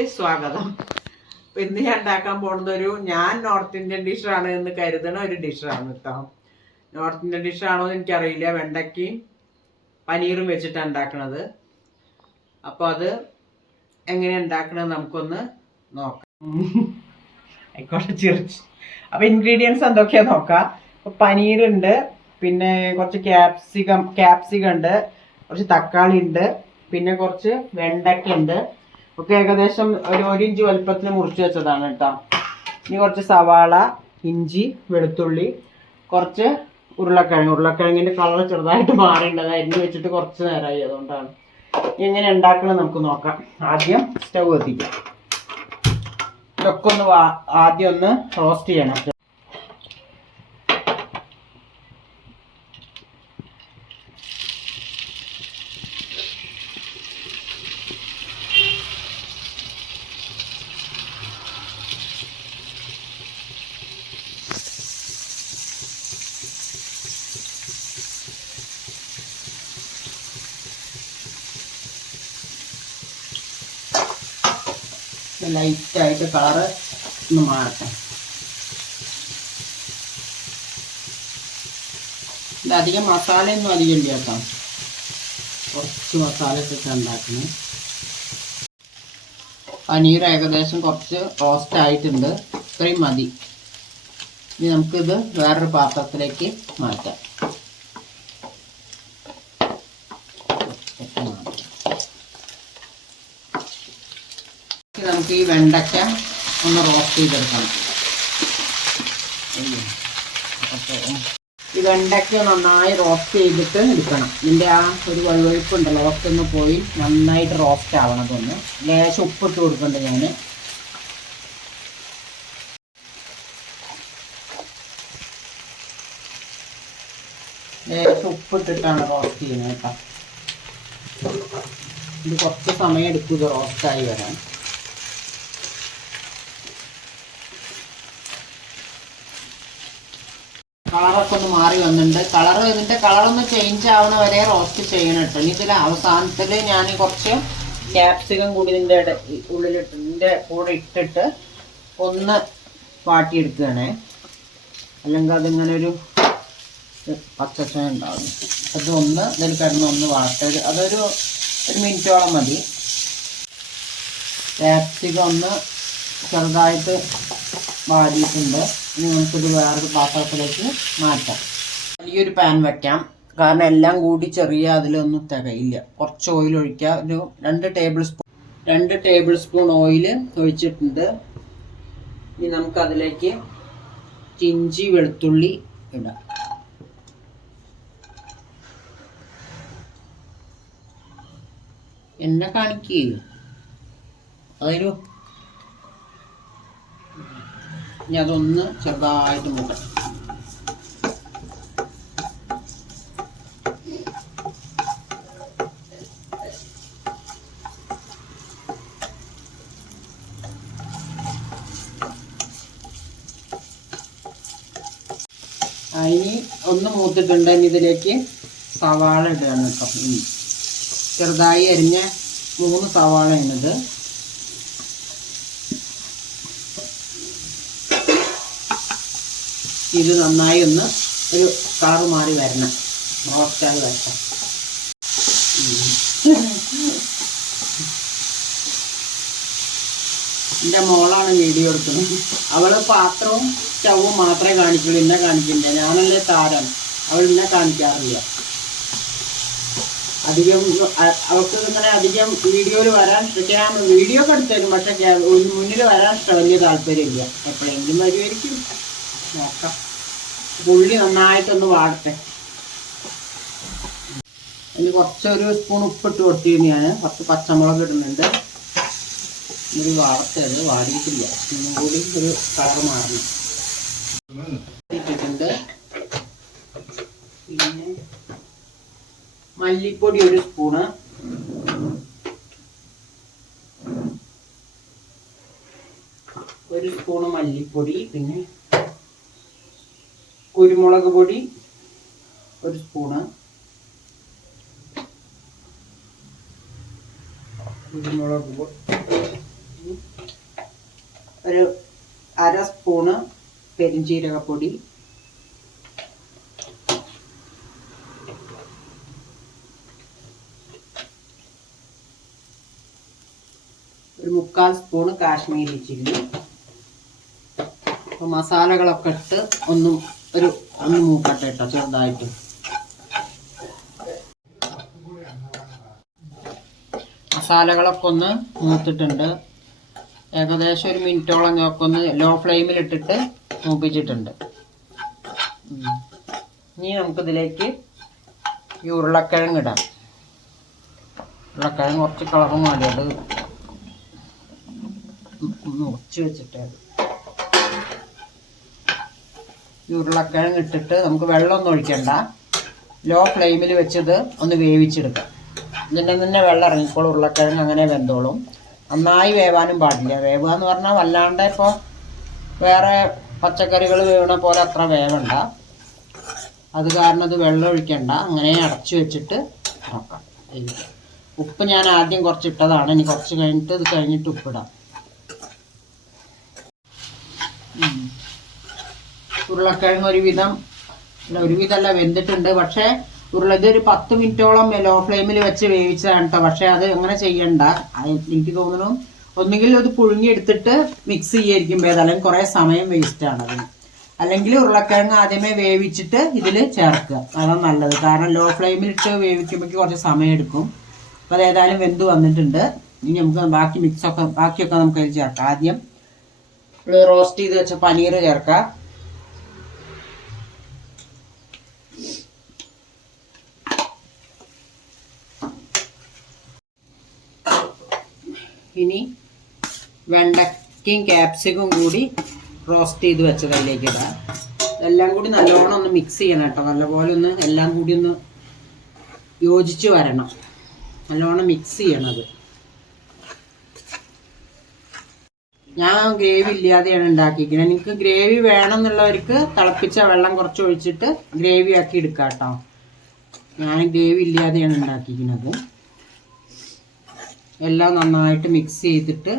വീഡിയോയിലേക്ക് സ്വാഗതം. ഇന്ന് ഞാൻ ഉണ്ടാക്കാൻ പോകുന്നത് ഞാൻ നോർത്ത് ഇന്ത്യൻ ഡിഷാണ് എന്ന് കരുതുന്ന ഒരു ഡിഷാണ് കേട്ടോ. നോർത്ത് ഇന്ത്യൻ ഡിഷാണോ എന്ന് എനിക്കറിയില്ല. വെണ്ടയ്ക്കയും പനീറും വെച്ചിട്ടാണ് ഉണ്ടാക്കുന്നത്. അപ്പോൾ അത് എങ്ങനെ ഉണ്ടാക്കണമെന്ന് നമുക്കൊന്ന് നോക്കാം. ആയിക്കോട്ടെ, ചിരിച്ച്. അപ്പോൾ ഇൻഗ്രീഡിയൻസ് എന്തൊക്കെയാ നോക്കാം. അപ്പോൾ പനീറുണ്ട്, പിന്നെ കുറച്ച് ക്യാപ്സിക്കം ഉണ്ട്, കുറച്ച് തക്കാളി ഉണ്ട്, പിന്നെ കുറച്ച് വെണ്ടയ്ക്ക ഉണ്ട്. ഒക്കെ ഏകദേശം ഒരു ഇഞ്ച് വലുപ്പത്തിൽ മുറിച്ച് വെച്ചതാണ് കേട്ടോ. ഇനി കുറച്ച് സവാള, ഇഞ്ചി, വെളുത്തുള്ളി, കുറച്ച് ഉരുളക്കിഴങ്ങിൻ്റെ കളർ ചെറുതായിട്ട് മാറിയിട്ടുണ്ട്. അരിഞ്ഞ് വെച്ചിട്ട് കുറച്ച് നേരമായി, അതുകൊണ്ടാണ്. എങ്ങനെ ഉണ്ടാക്കണം നമുക്ക് നോക്കാം. ആദ്യം സ്റ്റൗ കത്തിക്കാം. ഇതൊക്കെ ആദ്യം ഒന്ന് റോസ്റ്റ് ചെയ്യണം. ലൈറ്റായിട്ട് കളറ് ഒന്ന് മാറട്ടെ. ഇത് അധികം മസാലയൊന്നും അധികം ഇല്ല കേട്ടോ. കുറച്ച് മസാല ഇട്ടിട്ട് ഉണ്ടാക്കുന്നത്. പനീർ ഏകദേശം കുറച്ച് റോസ്റ്റ് ആയിട്ടുണ്ട്. ഇത്രയും മതി. ഇനി നമുക്കിത് വേറൊരു പാത്രത്തിലേക്ക് മാറ്റാം. നമുക്ക് ഈ വെണ്ടയ്ക്ക ഒന്ന് റോസ്റ്റ് ചെയ്തെടുക്കണം. ഈ വെണ്ടയ്ക്ക നന്നായി റോസ്റ്റ് ചെയ്തിട്ട് എടുക്കണം. ഇതിൻ്റെ ആ ഒരു വഴുവഴുപ്പുണ്ടല്ലോ, അതൊക്കെ ഒന്ന് പോയി നന്നായിട്ട് റോസ്റ്റ് ആവണം. അതൊന്ന് ലേശം ഉപ്പിട്ട് കൊടുക്കുന്നുണ്ട് ഞാൻ. ലേശം ഉപ്പിട്ടിട്ടാണ് റോസ്റ്റ് ചെയ്യുന്നത് കേട്ടോ. ഇത് കുറച്ച് സമയം എടുക്കും ഇത് റോസ്റ്റായി വരാൻ. കളറൊക്കെ ഒന്ന് മാറി വന്നിട്ടുണ്ട്. ഇതിൻ്റെ കളറൊന്ന് ചേഞ്ച് ആവുന്ന വരെ റോസ്റ്റ് ചെയ്യണം കേട്ടോ. ഇനി ഇതിൽ അവസാനത്തിൽ ഞാൻ കുറച്ച് ക്യാപ്സിക്കം കൂടി ഇതിൻ്റെ കൂടെ ഇട്ടിട്ട് ഒന്ന് വാട്ടിയെടുക്കുകയാണേ. അല്ലെങ്കിൽ അതിങ്ങനെ ഒരു പച്ചച്ച ഉണ്ടാവും. അതൊന്ന് ഇതിൽ കിടന്നൊന്ന് വാട്ടത്. അതൊരു മിനിറ്റോളം മതി. ക്യാപ്സിക്കം ഒന്ന് ചെറുതായിട്ട് വാടിയിട്ടുണ്ട്. ഇനി നമുക്കിത് വേറൊരു പാത്രത്തിലേക്ക് മാറ്റാം. വലിയൊരു പാൻ വയ്ക്കാം, കാരണം എല്ലാം കൂടി ചെറിയ അതിലൊന്നും തികയില്ല. കുറച്ച് ഓയിൽ ഒഴിക്കുക. ഒരു 2 ടേബിൾ സ്പൂൺ ഓയിൽ ഒഴിച്ചിട്ടുണ്ട്. ഇനി നമുക്കതിലേക്ക് ഇഞ്ചി വെളുത്തുള്ളി ഇടാം. എന്നെ കാണിക്കുക അതിന്. ഇനി അതൊന്ന് ചെറുതായിട്ട് മൂക്കണം. ഇനി ഒന്ന് മൂത്തിട്ടുണ്ട്. ഇനി ഇതിലേക്ക് സവാള ഇടുകയാണ് കേട്ടോ. ചെറുതായി അരിഞ്ഞ 3 സവാള എന്നത്. ഇത് നന്നായി ഒന്ന് ഒരു കളർ മാറി വരണം, റോസ്റ്റായി വരട്ടെ. എൻ്റെ മോളാണ് വീഡിയോ എടുക്കുന്നത്. അവൾ പാത്രവും സ്റ്റൗവും മാത്രമേ കാണിക്കുള്ളൂ, എന്നെ കാണിക്കില്ല. ഞാനല്ലേ താരം, അവൾ എന്നെ കാണിക്കാറില്ല അധികം. അവൾക്ക് ഇങ്ങനെ അധികം വീഡിയോയിൽ വരാൻ ഇഷ്ടം. വീഡിയോ ഒക്കെ എടുത്തേക്കും, പക്ഷെ മുന്നിൽ വരാൻ വലിയ താല്പര്യമില്ല. എപ്പോഴെങ്കിലും വരുമായിരിക്കും, നോക്കാം. ഉള്ളി നന്നായിട്ടൊന്ന് വാടട്ടെ. അതിന് കുറച്ചൊരു സ്പൂൺ ഉപ്പിട്ട് കൊടുത്തിരുന്നു ഞാൻ. കുറച്ച് പച്ചമുളക് ഇടുന്നുണ്ട്. ഒരു വാടത്തത് വാടിയിട്ടില്ല, ഒന്നും കൂടി ഒരു കളർ മാറണം. ഇട്ടിട്ടുണ്ട്. പിന്നെ മല്ലിപ്പൊടി 1 സ്പൂണ്, മല്ലിപ്പൊടി, പിന്നെ കുരുമുളക് പൊടി 1 സ്പൂണ്, കുരുമുളക് പൊടി ഒരു 1/2 സ്പൂണ് പെരിഞ്ജീരകപ്പൊടി, ഒരു 1/4 സ്പൂണ് കാശ്മീരി ചില്ലി. അപ്പോൾ മസാലകളൊക്കെ ഇട്ട് ഒന്ന് മൂക്കട്ടെ കേട്ടോ ചെറുതായിട്ട്. മസാലകളൊക്കെ ഒന്ന് മൂത്തിട്ടുണ്ട്. ഏകദേശം 1 മിനിറ്റോളം ഒക്കെ ഒന്ന് ലോ ഫ്ലെയിമിൽ ഇട്ടിട്ട് മൂപ്പിച്ചിട്ടുണ്ട്. ഇനി നമുക്കിതിലേക്ക് ഈ ഉരുളക്കിഴങ്ങ് ഇടാം. ഉരുളക്കിഴങ്ങ് കുറച്ച് കളറും മതി, അത് മുറിച്ച് വെച്ചിട്ട് ഈ ഉരുളക്കിഴങ്ങ് ഇട്ടിട്ട് നമുക്ക് വെള്ളമൊന്നും ഒഴിക്കണ്ട, ലോ ഫ്ലെയിമിൽ വെച്ചത് ഒന്ന് വേവിച്ചെടുക്കാം. ഇതിൻ്റെ തന്നെ വെള്ളം ഇറങ്ങിക്കോളും, ഉരുളക്കിഴങ്ങ് അങ്ങനെ വെന്തോളും. നന്നായി വേവാനും പാടില്ല. വേവുക എന്ന് പറഞ്ഞാൽ വല്ലാണ്ട് ഇപ്പോൾ വേറെ പച്ചക്കറികൾ വേവണ പോലെ അത്ര വേവണ്ട. അത് കാരണം അത് വെള്ളം ഒഴിക്കണ്ട, അങ്ങനെ അടച്ചു വെച്ചിട്ട് നോക്കാം. ഉപ്പ് ഞാൻ ആദ്യം കുറച്ചിട്ടതാണ്, ഇനി കുറച്ച് കഴിഞ്ഞിട്ട് ഇത് കഴിഞ്ഞിട്ട് ഉപ്പിടാം. ഉരുളക്കിഴങ്ങ് ഒരുവിധമല്ല വെന്തിട്ടുണ്ട്. പക്ഷേ ഇതൊരു 10 മിനിറ്റോളം ലോ ഫ്ലെയിമിൽ വെച്ച് വേവിച്ചതാണ് കേട്ടോ. പക്ഷെ അത് അങ്ങനെ ചെയ്യണ്ട. എനിക്ക് തോന്നുന്നു ഒന്നുകിൽ അത് പുഴുങ്ങിയെടുത്തിട്ട് മിക്സ് ചെയ്യായിരിക്കും ഭേദം, അല്ലെങ്കിൽ കുറേ സമയം വേസ്റ്റാണ് അതിന്. അല്ലെങ്കിൽ ഉരുളക്കിഴങ്ങ് ആദ്യമേ വേവിച്ചിട്ട് ഇതിൽ ചേർക്കുക, അതാണ് നല്ലത്. കാരണം ലോ ഫ്ലെയിമിലിട്ട് വേവിക്കുമ്പോൾ കുറച്ച് സമയം എടുക്കും. അപ്പോൾ അത് ഏതായാലും വെന്ത് വന്നിട്ടുണ്ട്. ഇനി നമുക്ക് ബാക്കിയൊക്കെ നമുക്ക് അതിൽ ചേർക്കാം. ആദ്യം റോസ്റ്റ് ചെയ്ത് വെച്ച പനീർ ചേർക്കാം. ഇനി വെണ്ടയ്ക്കയും ക്യാപ്സിക്കും കൂടി റോസ്റ്റ് ചെയ്ത് വെച്ചത് അതിലേക്ക് ഇടാം. എല്ലാം കൂടി നല്ലോണം ഒന്ന് മിക്സ് ചെയ്യണം കേട്ടോ. നല്ലപോലെ ഒന്ന് എല്ലാം കൂടി ഒന്ന് യോജിച്ച് വരണം. നല്ലോണം മിക്സ് ചെയ്യണത്. ഞാൻ ഗ്രേവി ഇല്ലാതെയാണ് ഉണ്ടാക്കിയിരിക്കുന്നത്. എനിക്ക് ഗ്രേവി വേണമെന്നുള്ളവർക്ക് തിളപ്പിച്ച വെള്ളം കുറച്ച് ഒഴിച്ചിട്ട് ഗ്രേവി ആക്കി എടുക്കാം കേട്ടോ. ഞാൻ ഗ്രേവി ഇല്ലാതെയാണ് ഉണ്ടാക്കിയിരിക്കുന്നത്. എല്ലാം നന്നായിട്ട് മിക്സ് ചെയ്തിട്ട്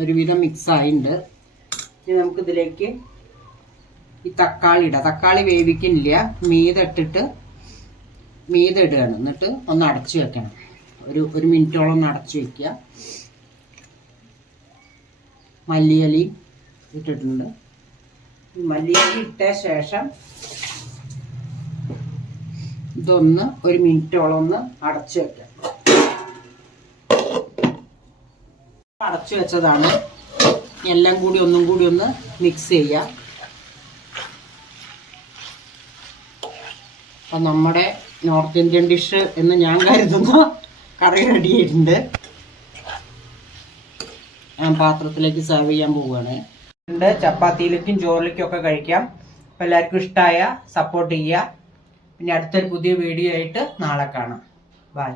ഒരുവിധം മിക്സ് ആയിട്ടുണ്ട്. ഇനി നമുക്കിതിലേക്ക് ഈ തക്കാളി ഇടാം. തക്കാളി വേവിക്കുന്നില്ല, മീതെ ഇടുകയാണ്. എന്നിട്ട് ഒന്ന് അടച്ചു വെക്കണം. ഒരു മിനിറ്റോളം ഒന്ന് അടച്ചു വെക്കുക. മല്ലിയില ഇട്ടിട്ടുണ്ട്. മല്ലിയില ഇട്ട ശേഷം ഇതൊന്ന് 1 മിനിറ്റോളം ഒന്ന് അടച്ചു വെക്കാം. അടച്ചു വെച്ചതാണ്. എല്ലാം കൂടി ഒന്നും കൂടി ഒന്ന് മിക്സ് ചെയ്യാം. അപ്പം നമ്മുടെ നോർത്ത് ഇന്ത്യൻ ഡിഷ് എന്ന് ഞാൻ കരുതുന്ന കറി റെഡി ആയിട്ടുണ്ട്. ഞാൻ പാത്രത്തിലേക്ക് സെർവ് ചെയ്യാൻ പോവുകയാണ്. ചപ്പാത്തിയിലേക്കും ചോറിലേക്കും ഒക്കെ കഴിക്കാം. അപ്പം എല്ലാവർക്കും ഇഷ്ടമായ സപ്പോർട്ട് ചെയ്യുക. പിന്നെ അടുത്തൊരു പുതിയ വീഡിയോ ആയിട്ട് നാളെ കാണാം. ബൈ.